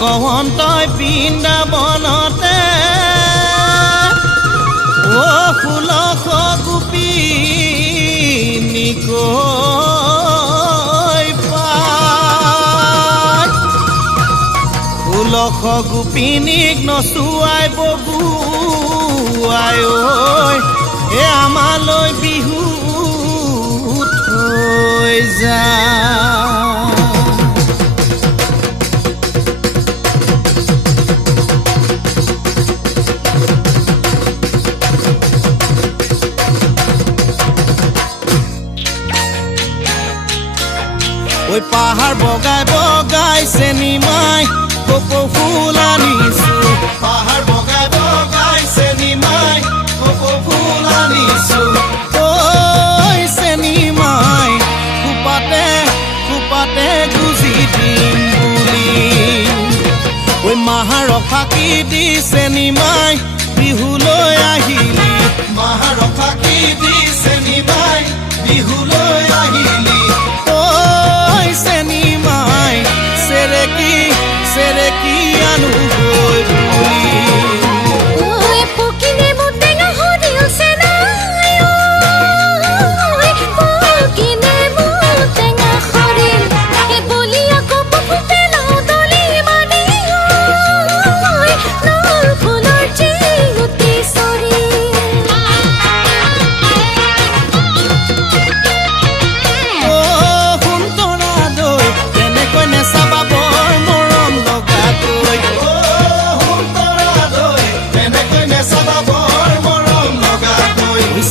ভগৱন্তই বৃন্দাবনতে ও 1600 গোপিনীকৈ পায় 1600 গোপিনীক নচুৱাই বগুৱাই ঐ এ আমালৈ বিহু থৈ যায় ওই পাহাড় বগাই বগাই চেনিমাই কপৌ ফুল আনিছো পাহাড় বগাই বগাই চেনিমাই কপৌ ফুল আনিছো ওই চেনিমাই কুপাতে কুপাতে গুজি দিম বুলি ওই মাহাৰক ফাঁকি দি চেনিমাই বিহুলৈ আহিলি মাহাৰক ফাঁকি দি চেনিমাই বিহুলৈ আহিলি চেনিমাই সেৰেকি আনু গৈ বুলি ওই পকিনে মুটেঙা হৰিল সেনাই ওই পকিনে মুটেঙা হৰিল এ বলিয়া কপৌ ফুটেল দলি মানি ওই নল ফুলৰ জিউতি সৰি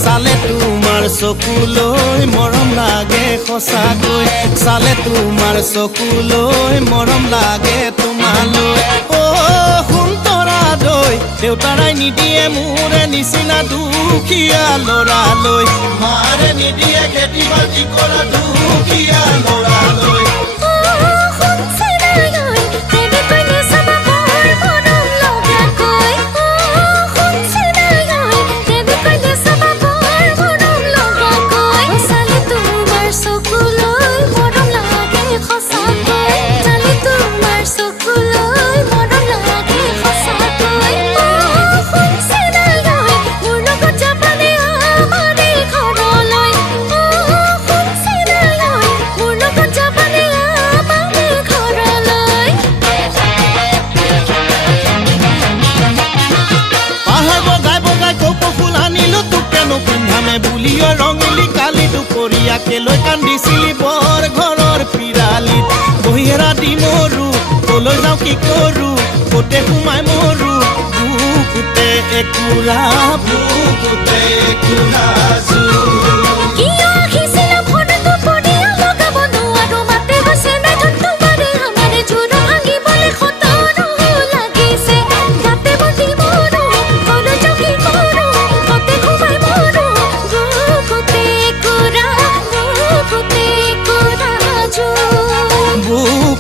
চালে তোমাৰ চকুলৈ মৰম লাগে সঁচাকৈ চালে তোমাৰ চকুলৈ মৰম লাগে তোমালৈ ও সুন্তৰা দৈ দেউতাৰাই নিদিয়ে মোৰে নিচিনা দুখীয়া ল'ৰালৈ মাৰে নিদিয়ে খেতি বাতি কৰা দুখীয়া ল'ৰালৈ বুলিও ৰঙিলি কালি দুপৰীয়া কেলৈ কান্দিছিলি বৰ ঘৰৰ পিৰালিত বহিৰা দি মৰু কলৈ যাওঁ কি কৰো কোতে সোমাই মৰু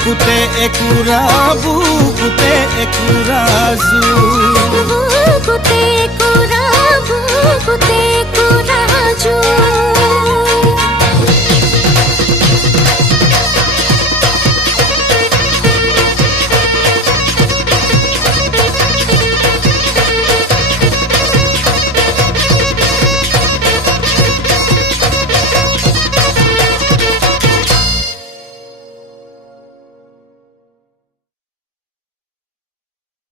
বুকুতে একুৰা বুকুতে একুৰা জু